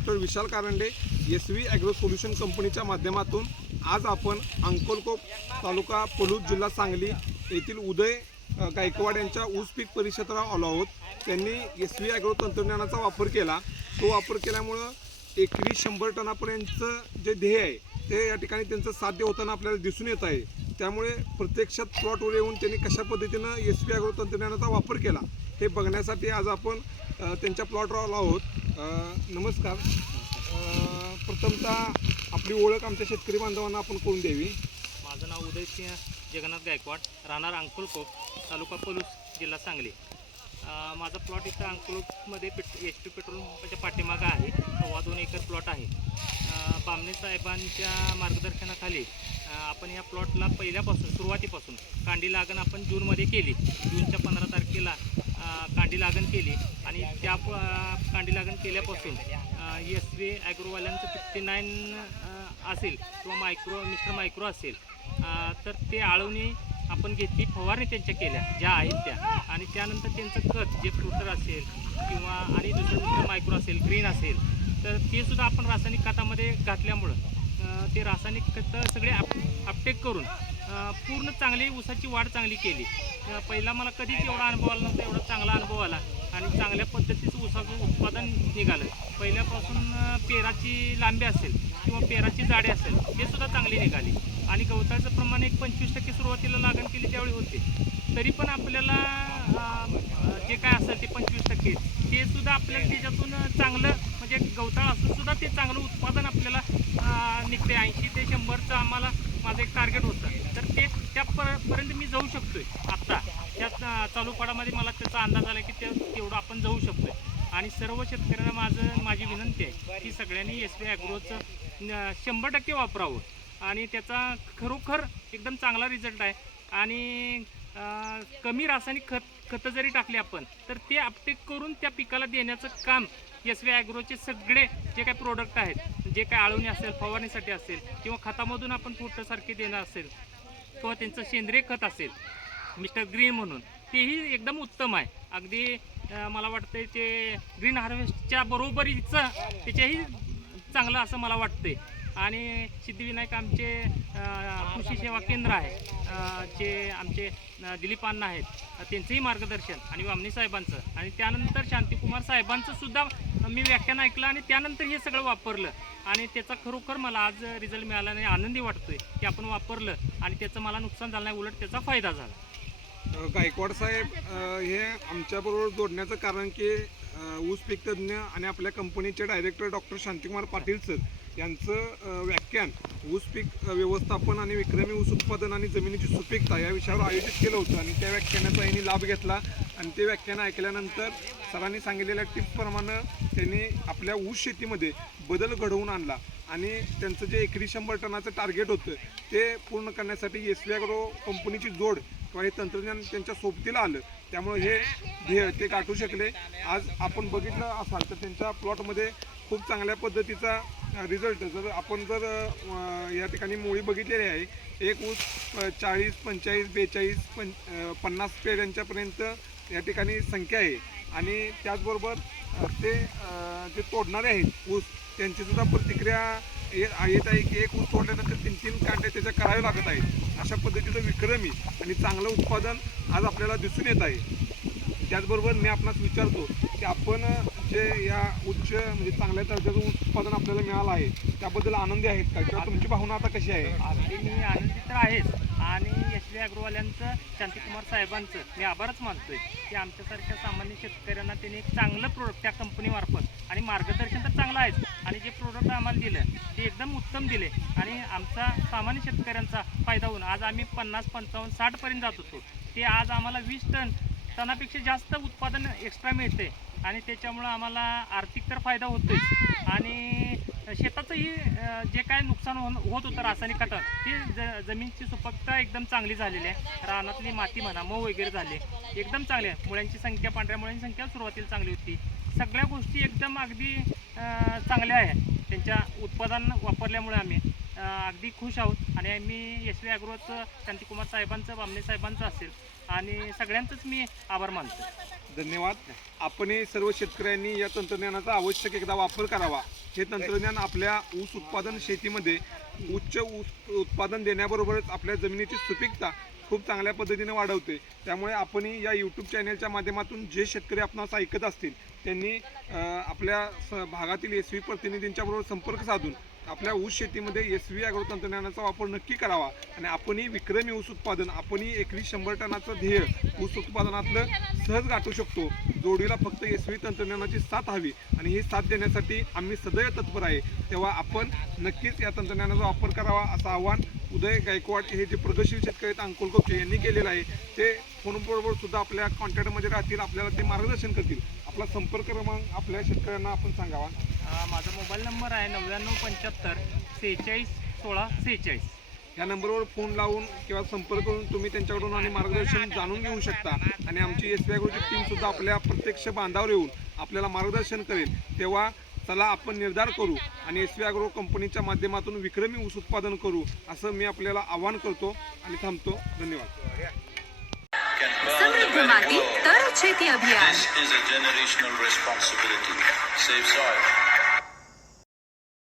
Doctor Vishal Karande S V agro solution कंपनीच्या माध्यमातून आज आपण अंकोलकोप तालुका पलूस जिल्हा सांगली येथील उदय गायकवाड यांच्या ऊस पीक परिक्षेत्रावर आलो आहोत. त्यांनी एस व्ही ॲग्रो तंत्रज्ञानाचा वापर केला. तो वापर केल्यामुळं एकरी शंभर टनापर्यंतचं जे ध्येय आहे ते या ठिकाणी त्यांचं साध्य होताना आपल्याला दिसून येत आहे. त्यामुळे प्रत्यक्षात प्लॉटवर येऊन त्यांनी कशा पद्धतीनं एस पी आय तंत्रज्ञानाचा वापर केला हे बघण्यासाठी आज आपण त्यांच्या प्लॉटवर आलो आहोत. नमस्कार. प्रथमतः आपली ओळख आमच्या शेतकरी बांधवांना आपण करून द्यावी. माझं नाव उदयसिंह जगन्नाथ गायकवाड राहणार अंकुलकोप तालुका पलूस जिल्हा सांगली. माझा प्लॉट इथं मध्ये पेट एच टी पेट्रोल पंपाच्या पाठीमागं आहे. सव्वा दोन एकर प्लॉट आहे. बामणे साहेबांच्या मार्गदर्शनाखाली आपण या प्लॉटला पहिल्यापासून सुरुवातीपासून कांडी लागण आपण जूनमध्ये केली. जूनच्या पंधरा तारखेला कांडी लागण केली आणि त्या प- कांडी लागण केल्यापासून एस वी ॲग्रोवाल्यांचं फिफ्टी नाईन असेल किंवा मायक्रो मिस्टर मायक्रो असेल. तर ते आळवणी आपण घेतली फवारणी त्यांच्या केल्या ज्या आहेत त्या. आणि त्यानंतर त्यांचं खत जे फ्रुटर असेल किंवा आणि दुसरं दुसरं मायक्रो असेल ग्रीन असेल तर ते सुद्धा आपण रासायनिक खतामध्ये घातल्यामुळं ते रासायनिक खतं सगळे आप अपटेक करून पूर्ण चांगली ऊसाची वाढ चांगली केली. पहिला मला कधीच एवढा अनुभव आला नव्हता एवढा चांगला अनुभव आला. आणि चांगल्या पद्धतीचं ऊसाचं उत्पादन निघालं. पहिल्यापासून पेराची लांबी असेल किंवा पेराची जाडी असेल हे सुद्धा चांगली निघाली. आणि गवताचं प्रमाण एक पंचवीस टक्के सुरुवातीला लागण केली त्यावेळी होते. तरी पण आपल्याला जे काय असेल ते पंचवीस टक्के ते सुद्धा आपल्याला त्याच्यातून चांगलं म्हणजे गवताळ असून सुद्धा ते चांगलं उत्पादन आपल्याला निघते ऐंशी ते शंभरचं आम्हाला माझं एक टार्गेट होतं. तर ते त्या मी जाऊ शकतोय आत्ता. त्या चालू पाडामध्ये मला त्याचा अंदाज आला की ते तेवढं आपण जाऊ शकतोय. आणि सर्व शेतकऱ्यांना माझं माझी विनंती आहे की सगळ्यांनी एस बी ॲग्रोचं शंभर टक्के वापरावं. आणि त्याचा खरोखर एकदम चांगला रिझल्ट आहे. आणि कमी रासायनिक खत खतं जरी टाकली आपण तर ते अपटेक करून त्या पिकाला देण्याचं काम एस व्ही ॲग्रोचे सगळे जे काही प्रोडक्ट आहेत जे काही आळवणी असेल फवारणीसाठी असेल किंवा खतामधून आपण फुटसारखे देणं असेल किंवा त्यांचं सेंद्रिय खत असेल मिस्टर ग्रीन म्हणून. तेही एकदम उत्तम आहे. अगदी मला वाटतंय ते ग्रीन हार्वेस्टच्या बरोबरीचं त्याच्याही चांगलं असं मला वाटतंय. आणि सिद्धिविनायक आमचे कृषी सेवा केंद्र आहे. जे आमचे दिलीप अण्णा आहेत. त्यांचंही मार्गदर्शन आणि वामनी साहेबांचं. आणि त्यानंतर शांतिकुमार साहेबांचं सुद्धा मी व्याख्यान ऐकलं आणि त्यानंतर हे सगळं वापरलं. आणि त्याचा खरोखर मला आज रिझल्ट मिळाला आणि आनंदी वाटतोय की आपण वापरलं आणि त्याचं मला नुकसान झालं नाही उलट त्याचा फायदा झाला. गायकवाड साहेब हे आमच्याबरोबर जोडण्याचं कारण की ऊस पीक तज्ज्ञ आणि आपल्या कंपनीचे director doctor Shantikumar Patil sir यांचं व्याख्यान ऊस पीक व्यवस्थापन आणि विक्रमी ऊस उत्पादन आणि जमिनीची सुपीकता या विषयावर आयोजित केलं होतं आणि त्या व्याख्यानाचा यांनी लाभ घेतला. आणि ते व्याख्यान ऐकल्यानंतर सरांनी सांगितलेल्या टिप्सप्रमाणे त्यांनी आपल्या ऊस शेतीमध्ये बदल घडवून आणला आणि त्यांचं जे एकरी शंभर टनाचं टार्गेट होतं ते पूर्ण करण्यासाठी एस व्ही कंपनीची जोड किंवा हे तंत्रज्ञान त्यांच्या सोबतीला आलं त्यामुळे हे ध्येय ते गाठू शकले. आज आपण बघितलं असाल तर त्यांच्या प्लॉटमध्ये खूप चांगल्या पद्धतीचा रिझल्ट जर आपण जर या ठिकाणी मुळी बघितलेली आहे एक ऊस चाळीस पंचेचाळीस बेचाळीस पं पन्नास पेड्यांच्यापर्यंत या ठिकाणी संख्या आहे. आणि त्याचबरोबर ते जे तोडणारे आहेत ऊस त्यांची सुद्धा प्रतिक्रिया येत आहे की एक ऊस तोडल्यानंतर तीन तीन कांडे त्याच्या करावे लागत आहेत. अशा पद्धतीचं विक्रमी आणि चांगलं उत्पादन आज आपल्याला दिसून येत आहे. त्याचबरोबर मी आपणास विचारतो की आपण जे या उच्च म्हणजे चांगल्या दर्जाचं उत्पादन आपल्याला मिळालं आहे त्याबद्दल आनंदी आहेत का? किंवा तुमची भावना आता कशी आहे? अगदी मी आनंदी तर आहेच. आणि एस व्ही अग्रवाल्यांचं शांतिकुमार साहेबांचं मी आभारच मानतोय की आमच्यासारख्या सामान्य शेतकऱ्यांना त्यांनी एक चांगलं प्रोडक्ट त्या कंपनीमार्फत आणि मार्गदर्शन तर चांगलं आहेच. जे प्रोडक्ट आम्हाला दिलं ते एकदम उत्तम दिले. आणि आमचा सामान्य शेतकऱ्यांचा फायदा होऊन आज आम्ही पन्नास पंचावन्न साठपर्यंत जात होतो. ते आज आम्हाला वीस टन टनापेक्षा जास्त उत्पादन एक्स्ट्रा मिळते आणि त्याच्यामुळं आम्हाला आर्थिक तर फायदा होतोच आणि शेताचंही जे काय नुकसान हो होत होतं रासायनिक खतं ते ज जमीनची सुपकता एकदम चांगली झालेली आहे. रानातली माती म्हणा मऊ वगैरे झाले. एकदम चांगली आहे. मुळ्यांची संख्या पांढऱ्या मुळ्यांची संख्या सुरुवातीला चांगली होती. सगळ्या गोष्टी एकदम अगदी चांगले चांगल्या आहे. त्यांच्या उत्पादन वापरल्यामुळे आम्ही अगदी खुश आहोत. आणि मी यशवी व्ही शांतिकुमार साहेबांचं बामणे साहेबांचं असेल. आणि सगळ्यांचंच मी आभार मानतो. धन्यवाद. आपण सर्व शेतकऱ्यांनी या तंत्रज्ञानाचा आवश्यक एकदा वापर करावा. हे तंत्रज्ञान आपल्या ऊस उत्पादन शेतीमध्ये उच्च ऊस उत्पादन देण्याबरोबरच आपल्या जमिनीची सुपीकता खूप चांगल्या पद्धतीने वाढवते. त्यामुळे आपणही या यूट्यूब चॅनेलच्या माध्यमातून जे शेतकरी आपणास ऐकत असतील त्यांनी आपल्या स भागातील एस व्ही प्रतिनिधींच्याबरोबर संपर्क साधून आपल्या ऊस शेतीमध्ये एस व्ही अॅग्रो तंत्रज्ञानाचा वापर नक्की करावा आणि आपणही विक्रमी ऊस उत्पादन आपणही एकरी शंभर टनाचं ध्येय ऊस उत्पादनातलं सहज गाठू शकतो. जोडीला फक्त एस व्ही तंत्रज्ञानाची साथ हवी आणि ही साथ देण्यासाठी आम्ही सदैव तत्पर आहे. तेव्हा आपण नक्कीच या तंत्रज्ञानाचा वापर करावा असं आव्हान उदय गायकवाड हे जे प्रगतशील शेतकरी आहेत अंकुल कोपचे यांनी केलेलं आहे. ते फोनबरोबर सुद्धा आपल्या कॉन्टॅक्टमध्ये राहतील आपल्याला ते मार्गदर्शन करतील. आपला संपर्क क्रमांक आपल्या शेतकऱ्यांना आपण सांगावा. माझा मोबाईल नंबर आहे नव्याण्णव पंच्याहत्तर सेहेचाळीस सोळा सेहेचाळीस. या नंबरवर फोन लावून किंवा संपर्क करून तुम्ही त्यांच्याकडून आणि मार्गदर्शन जाणून घेऊ शकता. आणि आमची एस बी आयची टीम सुद्धा आपल्या प्रत्यक्ष बांधावर येऊन आपल्याला मार्गदर्शन करेल. तेव्हा चला आपण निर्धार करू आणि एस बी अॅग्रो कंपनीच्या माध्यमातून विक्रमी ऊस उत्पादन करू असं मी आपल्याला आवाहन करतो आणि थांबतो. धन्यवाद.